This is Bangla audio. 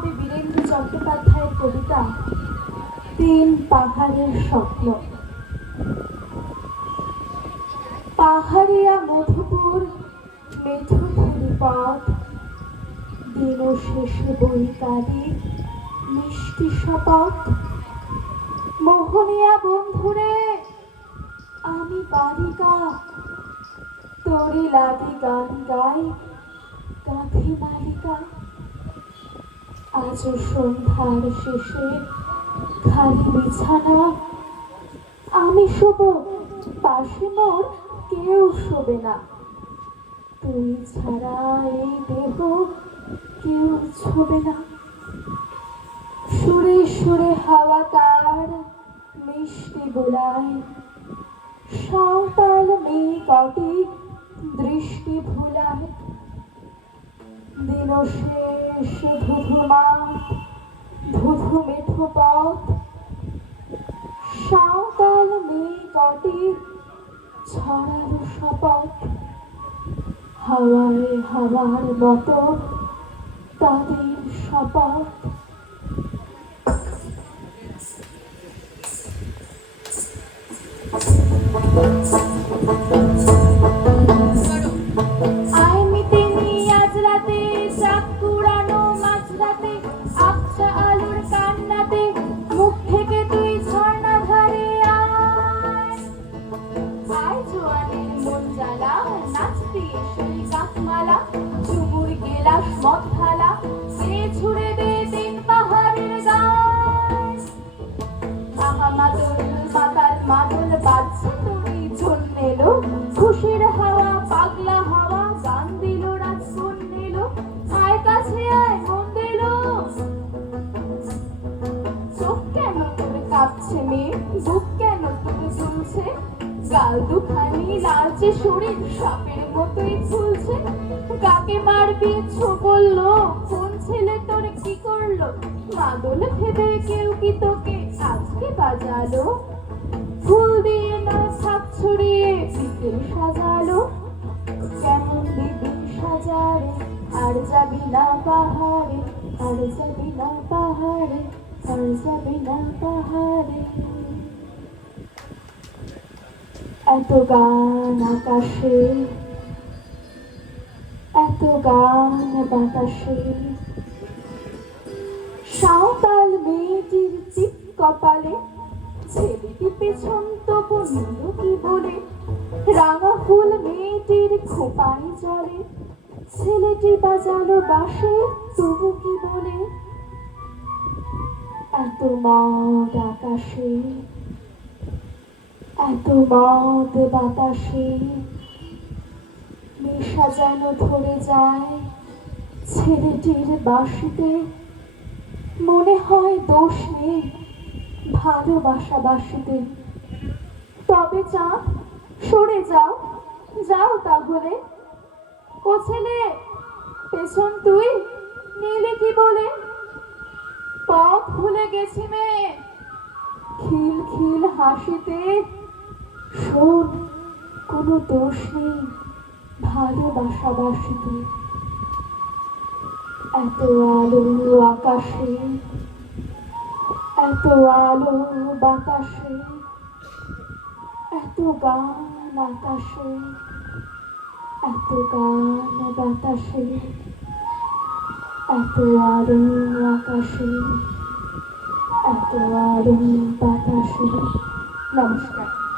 চট্টোপাধ্যায়ের কবিতা, তিন পাহাড়ের স্বপ্ন। পাহাড়িয়া মধুপুর মেঠো পথ দিন শেষে বৈকালি, মিষ্টি শপথ। মোহনিয়া বন্ধুরে, আমি বালিকা, তোরি লাগি গান গাই গাথি মালিকা আজ সন্ধ্যার শেষে খালি বিছানা। আমি শোব পাশে মোর কেউ শোবে না। তুই ছাড়া এই দেহ কেউ ছোবে না। সুরে সুরে হাওয়া তার মিষ্টি বোলায়। সাঁওতাল মেয়ে কটি দৃষ্টি ভুলায়। দিন শেষ ধুধুমা ধুধু মেঠো পথ সাঁওতাল মেয়ে কটি ছড়ালো শপথ। হাওয়ায় হাওয়ার মতো তাদের শপথ। আই কাকমালা চুমুর গেলাস, মদ থালা সে ছুড়ে দে তিন পাহাড়ের গায় আহা মাদল মাতাল মাদল বাজছে তুমি জন্মেলো খুশির হাওয়া, পাগলা হাওয়া, গান দিল, রাত শুন নিল। আয় কাছে আয়, মন দিল। চোখ কেন তোর কাঁপছে মেয়ে? বুক কেন তোর জ্বলছে গাল দুখানি লালচে, শরীর সাপের মতোই ঝুলছে। কাকে মারবি ছো বলল, কোন ছেলে তোর কি করল? মাদল ভেবে কেউ কি তোকে আজকে বাজালো? ফুল দিয়ে না ছাপ ছড়িয়ে বিকেল সাজালো। কেমন দিবি সাজারে, আর যাবি না পাহাড়ে, আর যাবি না পাহাড়ে, আর যাবি না পাহাড়ে। এত গান আকাশে গান বাতাসে সাঁওতাল মেয়েটির চিপ কপালে ছেলেটি পেছন তবু নিল কি বলে? রাঙা ফুল মেয়েটির খোপায় জলে, ছেলেটি বাজালো বাসে তবু কি বলে? এত মদ আকাশে, এত মদ বাতাসে নেশা যেন ধরে যায় ছেলেটির বাসিতে। মনে হয় দোষ নেই ভালোবাসা বাসিতে। তবে চাঁদ সরে যাও যাও তাহলে। ও ছেলে, পেছন তুই, নিলে কি বলে? পথ ভুলে গেছি মেয়ে। খিল খিল হাসিতে, শোন, কোনো দোষ নেই। ভালোবাসা বাসিতে। এত আলো আকাশে, এত আলো বাতাসে, এত গান আকাশে, এত গান বাতাসে, এত আলো আকাশে, এত আলো বাতাসে। নমস্কার।